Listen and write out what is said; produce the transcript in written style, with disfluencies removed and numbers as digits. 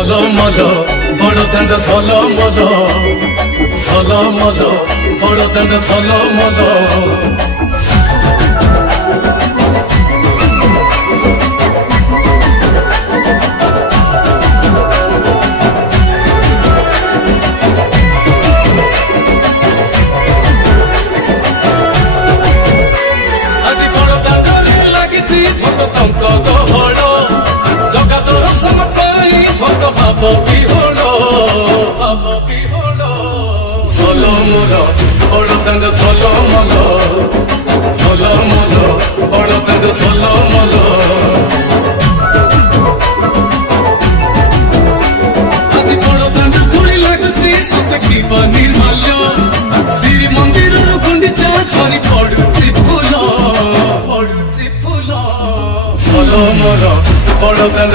ঝলমল বড়দাণ্ড ঝলমল ঝলমল বড়দাণ্ড ঝলমল আজি বড়দাণ্ডরে লাগিছি ভক্তଙ୍କ গহଳ জগা দর্শন পাই ভক্ত ভাব বিহোଳ ঝলমল বড়দাণ্ড ঝলমল ঝলমল বড়দাণ্ড ঝলমল আজি বড়দাণ্ড ধূଳି ଲାଗୁଛି ସତେ କିବା ନିର୍ମାଲ୍ୟ ଶ୍ରୀମନ୍ଦିରରୁ ଗୁଣ୍ଡିଚା ଝରି ପଡୁଛି ଫୁଲ ଝଲମଲ ବড়ଦାଣ୍ଡ